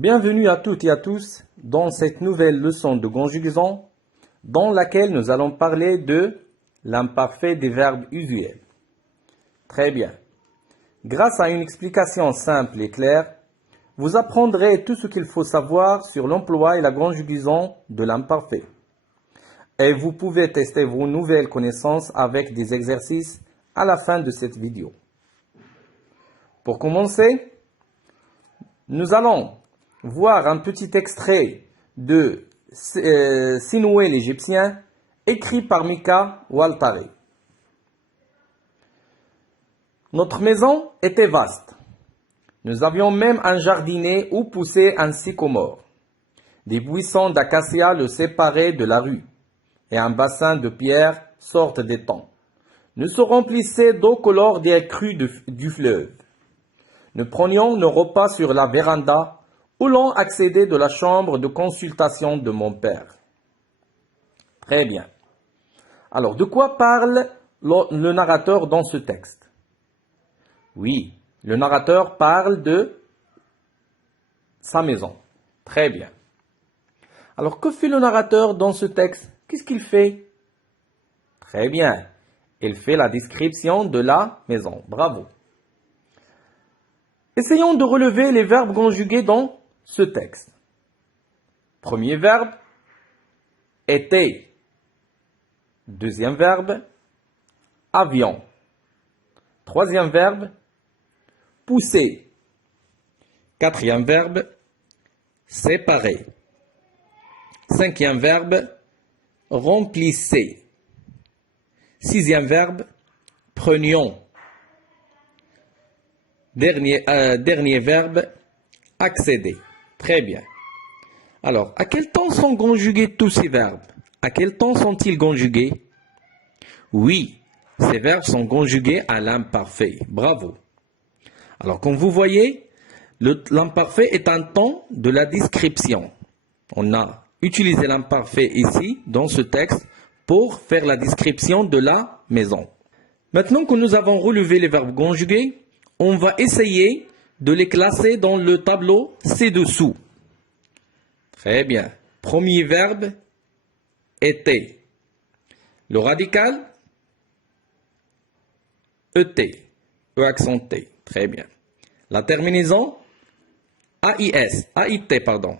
Bienvenue à toutes et à tous dans cette nouvelle leçon de conjugaison dans laquelle nous allons parler de l'imparfait des verbes usuels. Très bien. Grâce à une explication simple et claire, vous apprendrez tout ce qu'il faut savoir sur l'emploi et la conjugaison de l'imparfait. Et vous pouvez tester vos nouvelles connaissances avec des exercices à la fin de cette vidéo. Pour commencer, nous allons voir un petit extrait de Sinoué l'Égyptien, écrit par Mika Waltari. Notre maison était vaste. Nous avions même un jardinet où poussait un sycomore. Des buissons d'acacia le séparaient de la rue, et un bassin de pierre sorte d'étang. Nous se remplissions d'eau colore des crues du fleuve. Nous prenions nos repas sur la véranda où l'on accédait de la chambre de consultation de mon père. Très bien. Alors, de quoi parle le narrateur dans ce texte? Oui, le narrateur parle de sa maison. Très bien. Alors, que fait le narrateur dans ce texte? Qu'est-ce qu'il fait? Très bien. Il fait la description de la maison. Bravo. Essayons de relever les verbes conjugués dans ce texte. Premier verbe, était. Deuxième verbe, avion. Troisième verbe, pousser. Quatrième verbe, séparer. Cinquième verbe, remplissez. Sixième verbe, prenions. Dernier verbe, accéder. Très bien. Alors, à quel temps sont conjugués tous ces verbes? À quel temps sont-ils conjugués? Oui, ces verbes sont conjugués à l'imparfait. Bravo. Alors, comme vous voyez, l'imparfait est un temps de la description. On a utilisé l'imparfait ici, dans ce texte, pour faire la description de la maison. Maintenant que nous avons relevé les verbes conjugués, on va essayer de les classer dans le tableau ci-dessous. Très bien. Premier verbe, était. Le radical, ET, E accenté. Très bien. La terminaison, AIT, pardon.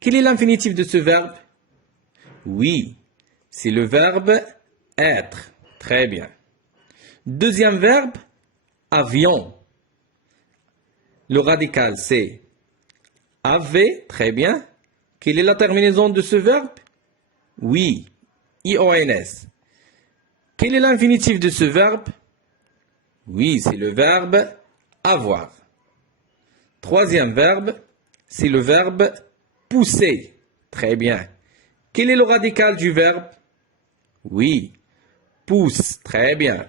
Quel est l'infinitif de ce verbe? Oui, c'est le verbe être. Très bien. Deuxième verbe, avion. Le radical, c'est avait. Très bien. Quelle est la terminaison de ce verbe? Oui, IONS. Quel est l'infinitif de ce verbe? Oui, c'est le verbe avoir. Troisième verbe, c'est le verbe pousser. Très bien. Quel est le radical du verbe? Oui, pousse. Très bien.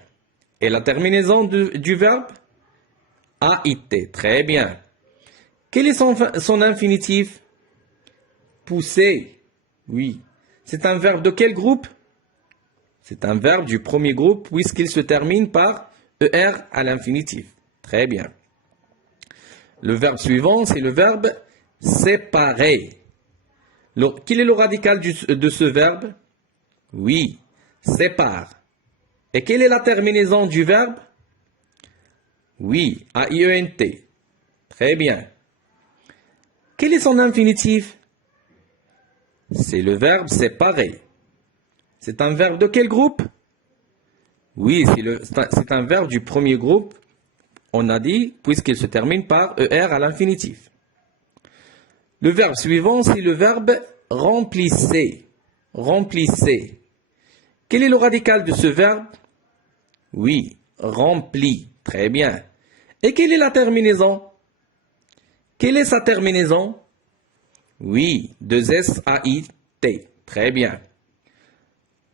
Et la terminaison du verbe? AIT. Très bien. Quel est son infinitif? Pousser. Oui. C'est un verbe de quel groupe? C'est un verbe du premier groupe puisqu'il se termine par ER à l'infinitif. Très bien. Le verbe suivant, c'est le verbe séparer. Quel est le radical de ce verbe? Oui, sépare. Et quelle est la terminaison du verbe? Oui, AIENT. Très bien. Quel est son infinitif? C'est le verbe séparer. C'est un verbe de quel groupe? Oui, c'est un verbe du premier groupe, on a dit, puisqu'il se termine par ER à l'infinitif. Le verbe suivant, c'est le verbe remplissez. Remplissez. Quel est le radical de ce verbe? Oui, rempli. Très bien. Et quelle est la terminaison? Quelle est sa terminaison? Oui, 2SAIT. Très bien.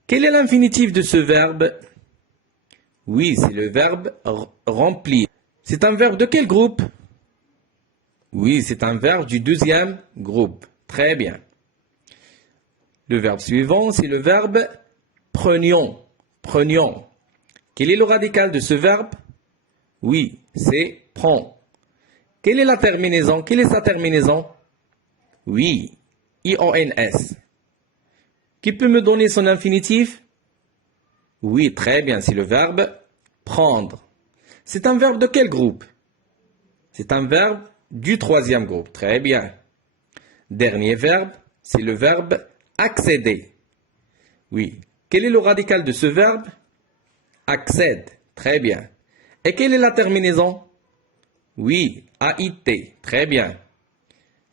Quel est l'infinitif de ce verbe? Oui, c'est le verbe remplir. C'est un verbe de quel groupe? Oui, c'est un verbe du deuxième groupe. Très bien. Le verbe suivant, c'est le verbe prenions. Prenions. Quel est le radical de ce verbe? Oui, c'est prend. Quelle est la terminaison? Quelle est sa terminaison? Oui, IONS. Qui peut me donner son infinitif? Oui, très bien, c'est le verbe prendre. C'est un verbe de quel groupe? C'est un verbe du troisième groupe. Très bien. Dernier verbe, c'est le verbe accéder. Oui. Quel est le radical de ce verbe? Accède. Très bien. Et quelle est la terminaison? Oui, AIT. Très bien.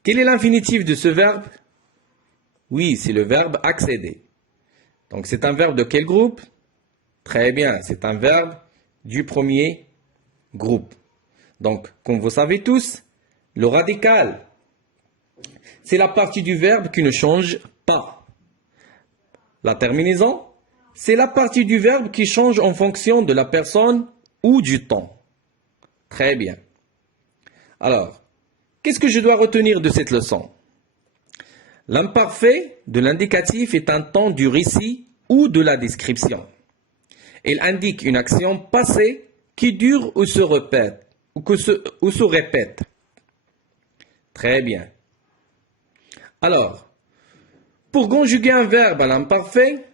Quel est l'infinitif de ce verbe? Oui, c'est le verbe accéder. Donc c'est un verbe de quel groupe? Très bien, c'est un verbe du premier groupe. Donc, comme vous savez tous, le radical, c'est la partie du verbe qui ne change pas. La terminaison, c'est la partie du verbe qui change en fonction de la personne ou du temps. Très bien. Alors, qu'est-ce que je dois retenir de cette leçon? L'imparfait de l'indicatif est un temps du récit ou de la description. Il indique une action passée qui dure ou se répète. Ou se répète. Très bien. Alors, pour conjuguer un verbe à l'imparfait,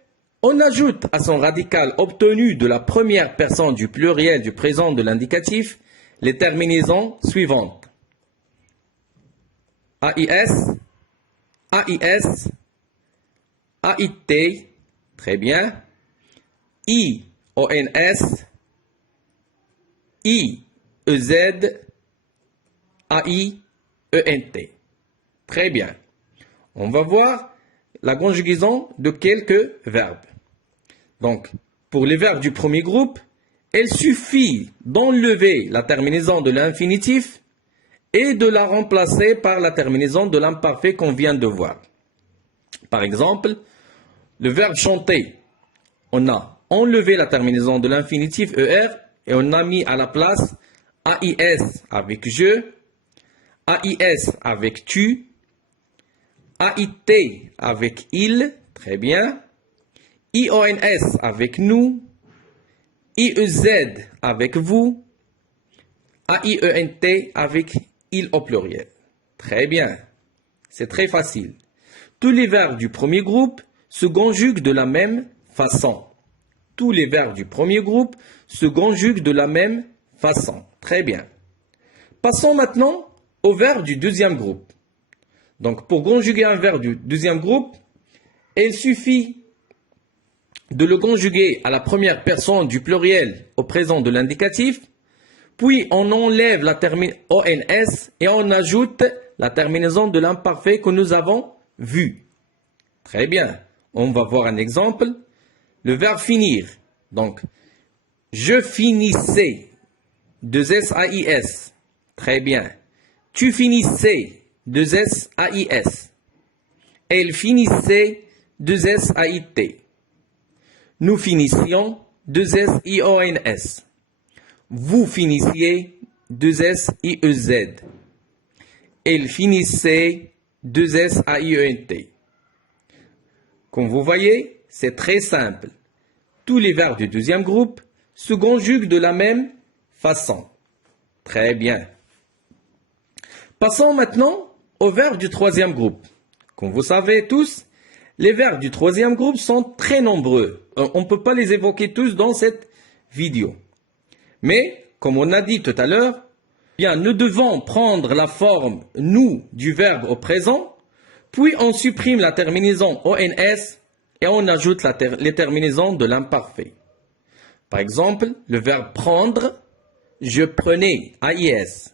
on ajoute à son radical obtenu de la première personne du pluriel du présent de l'indicatif les terminaisons suivantes. AIS, AIS, AIT, très bien, IONS, IEZ, AIENT. Très bien. On va voir la conjugaison de quelques verbes. Donc, pour les verbes du premier groupe, il suffit d'enlever la terminaison de l'infinitif et de la remplacer par la terminaison de l'imparfait qu'on vient de voir. Par exemple, le verbe chanter, on a enlevé la terminaison de l'infinitif ER et on a mis à la place AIS avec je, AIS avec tu, AIT avec il, très bien, IONS avec nous, IEZ avec vous, AIENT avec il au pluriel. Très bien, c'est très facile. Tous les verbes du premier groupe se conjuguent de la même façon. Tous les verbes du premier groupe se conjuguent de la même façon. Très bien. Passons maintenant au verbe du deuxième groupe. Donc, pour conjuguer un verbe du deuxième groupe, il suffit de le conjuguer à la première personne du pluriel au présent de l'indicatif, puis on enlève la terminaison ONS et on ajoute la terminaison de l'imparfait que nous avons vu. Très bien. On va voir un exemple. Le verbe finir. Donc, je finissais. 2SAIS. Très bien. Tu finissais. 2SAIS. Elle finissait. 2SAIT. Nous finissions. 2SIONS. Vous finissiez. 2SIEZ. Elle finissait. 2SAIENT. Comme vous voyez, c'est très simple. Tous les verbes du deuxième groupe se conjuguent de la même façon. Très bien. Passons maintenant aux verbes du troisième groupe. Comme vous savez tous, les verbes du troisième groupe sont très nombreux. On ne peut pas les évoquer tous dans cette vidéo. Mais, comme on a dit tout à l'heure, bien, nous devons prendre la forme « nous » du verbe au présent, puis on supprime la terminaison ONS et on ajoute les terminaisons de l'imparfait. Par exemple, le verbe prendre, je prenais AIS.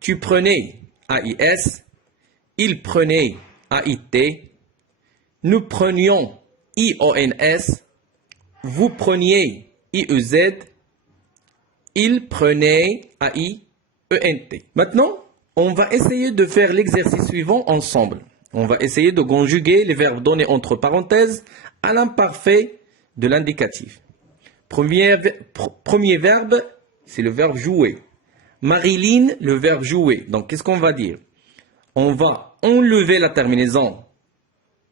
Tu prenais AIS. Il prenait AIT. Nous prenions IONS. Vous preniez IEZ. Il prenait AIENT. Maintenant, on va essayer de faire l'exercice suivant ensemble. On va essayer de conjuguer les verbes donnés entre parenthèses à l'imparfait de l'indicatif. Premier verbe, c'est le verbe jouer. Marilyn, le verbe jouer. Donc, qu'est-ce qu'on va dire? On va enlever la terminaison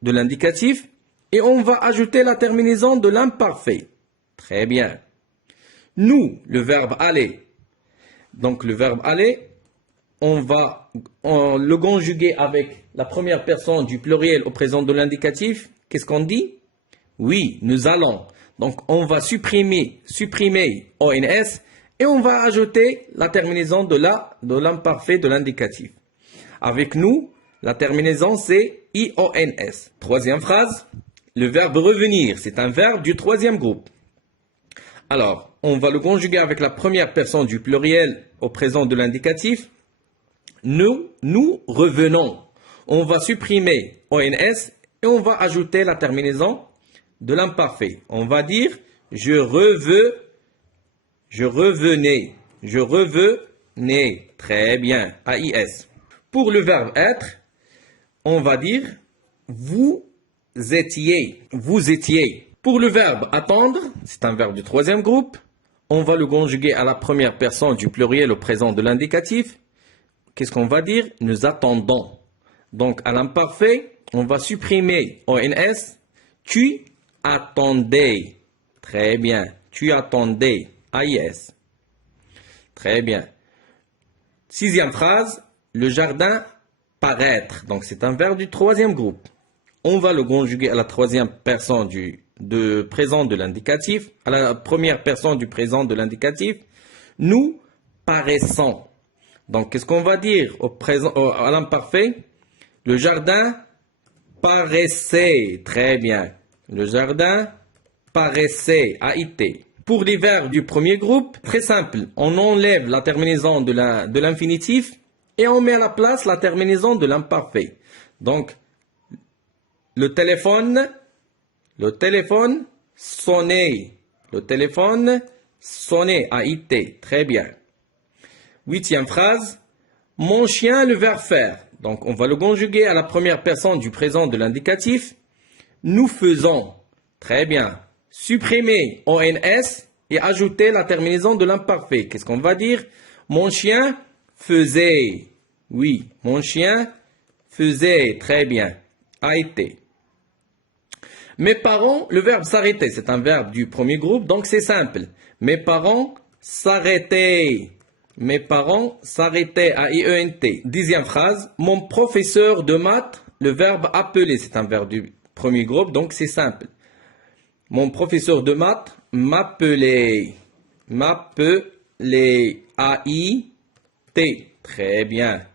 de l'indicatif et on va ajouter la terminaison de l'imparfait. Très bien. Nous, le verbe aller. Donc, le verbe aller, on va le conjuguer avec la première personne du pluriel au présent de l'indicatif. Qu'est-ce qu'on dit? Oui, nous allons. Donc, on va supprimer ONS et on va ajouter la terminaison de l'imparfait de l'indicatif. Avec nous, la terminaison c'est IONS. Troisième phrase, le verbe revenir, c'est un verbe du troisième groupe. Alors, on va le conjuguer avec la première personne du pluriel au présent de l'indicatif. Nous revenons. On va supprimer ONS et on va ajouter la terminaison de l'imparfait. On va dire je revenais. Très bien. AIS. Pour le verbe être, on va dire vous étiez. Pour le verbe attendre, c'est un verbe du troisième groupe. On va le conjuguer à la première personne du pluriel au présent de l'indicatif. Qu'est-ce qu'on va dire? Nous attendons. Donc, à l'imparfait, on va supprimer ONS. Tu attendais. Très bien. Tu attendais. AIS. Très bien. Sixième phrase, le jardin paraître. Donc, c'est un verbe du troisième groupe. On va le conjuguer à la troisième personne de présent de l'indicatif, à la première personne du présent de l'indicatif. Nous paraissons. Donc, qu'est-ce qu'on va dire à l'imparfait? Le jardin paraissait. Très bien. Le jardin paraissait. AIT. Pour les verbes du premier groupe, très simple. On enlève la terminaison de l'infinitif et on met à la place la terminaison de l'imparfait. Donc, le téléphone sonnait. Le téléphone sonnait. AIT. Très bien. Huitième phrase, mon chien, le verbe faire. Donc, on va le conjuguer à la première personne du présent de l'indicatif. Nous faisons. Très bien. Supprimer ONS et ajouter la terminaison de l'imparfait. Qu'est-ce qu'on va dire? Mon chien faisait. Oui, mon chien faisait. Très bien. A été. Mes parents, le verbe s'arrêter, c'est un verbe du premier groupe, donc c'est simple. Mes parents s'arrêtaient. Mes parents s'arrêtaient, A-I-E-N-T. Dixième phrase, mon professeur de maths, le verbe appeler, c'est un verbe du premier groupe, donc c'est simple. Mon professeur de maths m'appelait. M'appelait, A-I-T. Très bien.